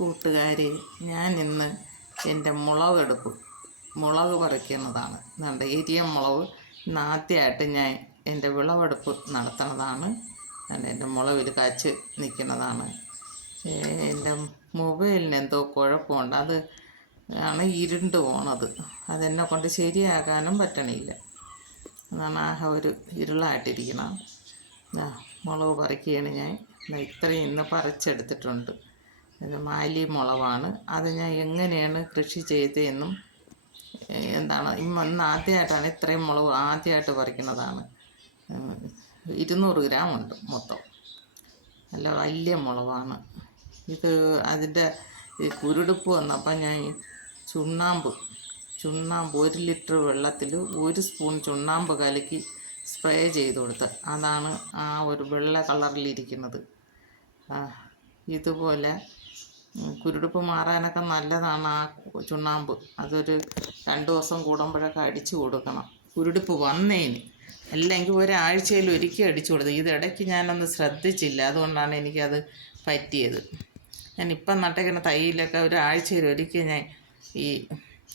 കൂട്ടുകാരെ ഞാൻ ഇന്ന് എന്റെ മുളകെടുപ്പ് മുളക് പറിക്കുന്നതാണ്. നല്ല എരിയ മുളക് ഇന്ന് ആദ്യമായിട്ട് ഞാൻ എന്റെ വിളവെടുപ്പ് നടത്തുന്നതാണ്. എന്റെ മുളവിൽ കാച്ച് നിൽക്കുന്നതാണ്. എന്റെ മൊബൈലിന് എന്തോ കുഴപ്പമുണ്ട്. അത് ആണ് ഇരുണ്ട് പോണത്. അതെന്നെ കൊണ്ട് ശരിയാകാനും പറ്റണില്ല. അതാണ് ആ ഒരു ഇരുളായിട്ടിരിക്കണം മുളക് പറിക്കുകയാണ് ഞാൻ. ഇത്രയും ഇന്ന് പറിച്ചെടുത്തിട്ടുണ്ട്. മാലി മുളവാണ്. അത് ഞാൻ എങ്ങനെയാണ് കൃഷി ചെയ്തതെന്നും എന്താണ് ഇന്ന് ആദ്യമായിട്ടാണ് ഇത്രയും മുളക് ആദ്യമായിട്ട് പറിക്കുന്നതാണ്. ഇരുന്നൂറ് ഗ്രാം ഉണ്ട് മൊത്തം. നല്ല വലിയ മുളവാണ്. ഇത് അതിന്റെ കുരുടുപ്പ് വന്നപ്പോൾ ഞാൻ ചുണ്ണാമ്പ് ചുണ്ണാമ്പ് ഒരു ലിറ്റർ വെള്ളത്തിൽ ഒരു സ്പൂൺ ചുണ്ണാമ്പ് കലക്കി സ്പ്രേ ചെയ്ത് കൊടുത്ത് അതാണ് ആ ഒരു വെള്ള കളറിലിരിക്കുന്നത്. ഇതുപോലെ കുരുടുപ്പ് മാറാനൊക്കെ നല്ലതാണ് ആ ചുണ്ണാമ്പ്. അതൊരു രണ്ട് ദിവസം കൂടുമ്പോഴൊക്കെ അടിച്ചു കൊടുക്കണം. കുരുടുപ്പ് വന്നേന്. അല്ലെങ്കിൽ ഒരാഴ്ചയിൽ ഒരിക്കൽ അടിച്ചു കൊടുത്തു ഇതിടയ്ക്ക് ഞാനൊന്ന് ശ്രദ്ധിച്ചില്ല. അതുകൊണ്ടാണ് എനിക്കത് പറ്റിയത്. ഞാൻ ഇപ്പം നട്ടേക്കുന്ന തൈയിലൊക്കെ ഒരാഴ്ചയിൽ ഒരിക്കൽ ഞാൻ ഈ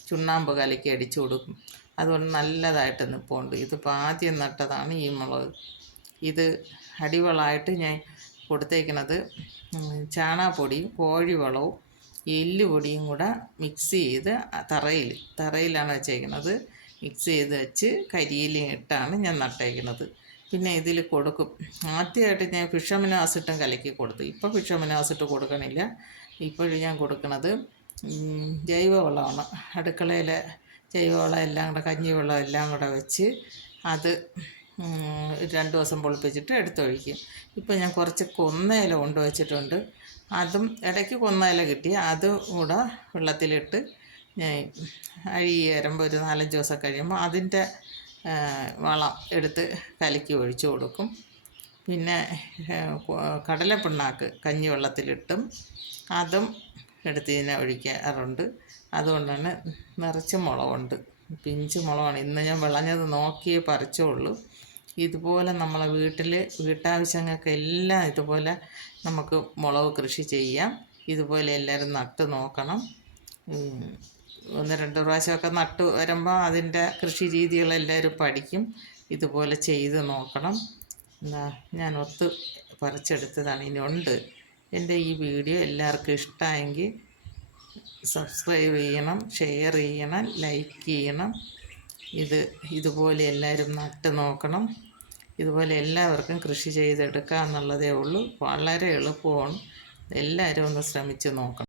ചുണ്ണാമ്പ് കലക്കി അടിച്ചു കൊടുക്കും. അതുകൊണ്ട് നല്ലതായിട്ട് നിൽപ്പുണ്ട് ഇതിപ്പോൾ ആദ്യം നട്ടതാണ് ഈ മുളക്. ഇത് അടിവളായിട്ട് ഞാൻ കൊടുത്തേക്കുന്നത് ചാണാപ്പൊടി കോഴിവളവും എല്ലുപൊടിയും കൂടെ മിക്സ് ചെയ്ത് തറയിൽ തറയിലാണ് വെച്ചേക്കുന്നത് മിക്സ് ചെയ്ത് വെച്ച് കരിയിലും ഇട്ടാണ് ഞാൻ നട്ടേക്കുന്നത് പിന്നെ ഇതിൽ കൊടുക്കും. ആദ്യമായിട്ട് ഞാൻ ഫിഷമിനാസിട്ടും കലക്കി കൊടുത്തു. ഇപ്പോൾ ഫിഷമിനാസിട്ട് കൊടുക്കണില്ല. ഇപ്പോഴും ഞാൻ കൊടുക്കുന്നത് ജൈവ ജൈവവളമാണ്. അടുക്കളയിലെ ജൈവവളം എല്ലാം കൂടെ കഞ്ഞിവെള്ളം എല്ലാം കൂടെ വെച്ച് അത് രണ്ട് ദിവസം പൊളിപ്പിച്ചിട്ട് എടുത്തൊഴിക്കും. ഇപ്പം ഞാൻ കുറച്ച് കൊന്നയില കൊണ്ടുവച്ചിട്ടുണ്ട് അതും ഇടയ്ക്ക് കൊന്നയില കിട്ടി. അതും കൂടെ വെള്ളത്തിലിട്ട് ഞാൻ അഴി വരുമ്പോൾ ഒരു നാലഞ്ച് ദിവസം കഴിയുമ്പോൾ അതിന്റെ വളം എടുത്ത് കലക്കി ഒഴിച്ചു കൊടുക്കും. പിന്നെ കടല പിണ്ണാക്ക് കടലപ്പിണ്ണാക്ക് കഞ്ഞിവെള്ളത്തിലിട്ടും അതും എടുത്ത് ഇതിനെ ഒഴിക്കാറുണ്ട്. അതുകൊണ്ടാണ് നിറച്ച് മുളകുണ്ട്. പിഞ്ച് മുളകാണ്. ഇന്ന് ഞാൻ വിളഞ്ഞത് നോക്കിയേ പറിച്ചുള്ളൂ ഇതുപോലെ നമ്മളെ വീട്ടിൽ വീട്ടാവശ്യങ്ങൾക്ക് എല്ലാം ഇതുപോലെ നമുക്ക് മുളക് കൃഷി ചെയ്യാം. ഇതുപോലെ എല്ലാവരും നട്ട് നോക്കണം. ഒന്ന് രണ്ട് പ്രാവശ്യമൊക്കെ നട്ട് വരുമ്പോൾ അതിന്റെ കൃഷി രീതികളെല്ലാവരും പഠിക്കും. ഇതുപോലെ ചെയ്ത് നോക്കണം. എന്നാ ഞാൻ ഒത്ത് പറിച്ചെടുത്തതാണ്. ഇനി ഉണ്ട്. എന്റെ ഈ വീഡിയോ എല്ലാവർക്കും ഇഷ്ടമായെങ്കിൽ സബ്സ്ക്രൈബ് ചെയ്യണം ഷെയർ ചെയ്യണം ലൈക്ക് ചെയ്യണം. ഇത് ഇതുപോലെ എല്ലാവരും നട്ട് നോക്കണം. ഇതുപോലെ എല്ലാവർക്കും കൃഷി ചെയ്തെടുക്കുക എന്നുള്ളതേ ഉള്ളൂ. വളരെ എളുപ്പമാണ്. എല്ലാവരും ഒന്ന് ശ്രമിച്ച് നോക്കണം.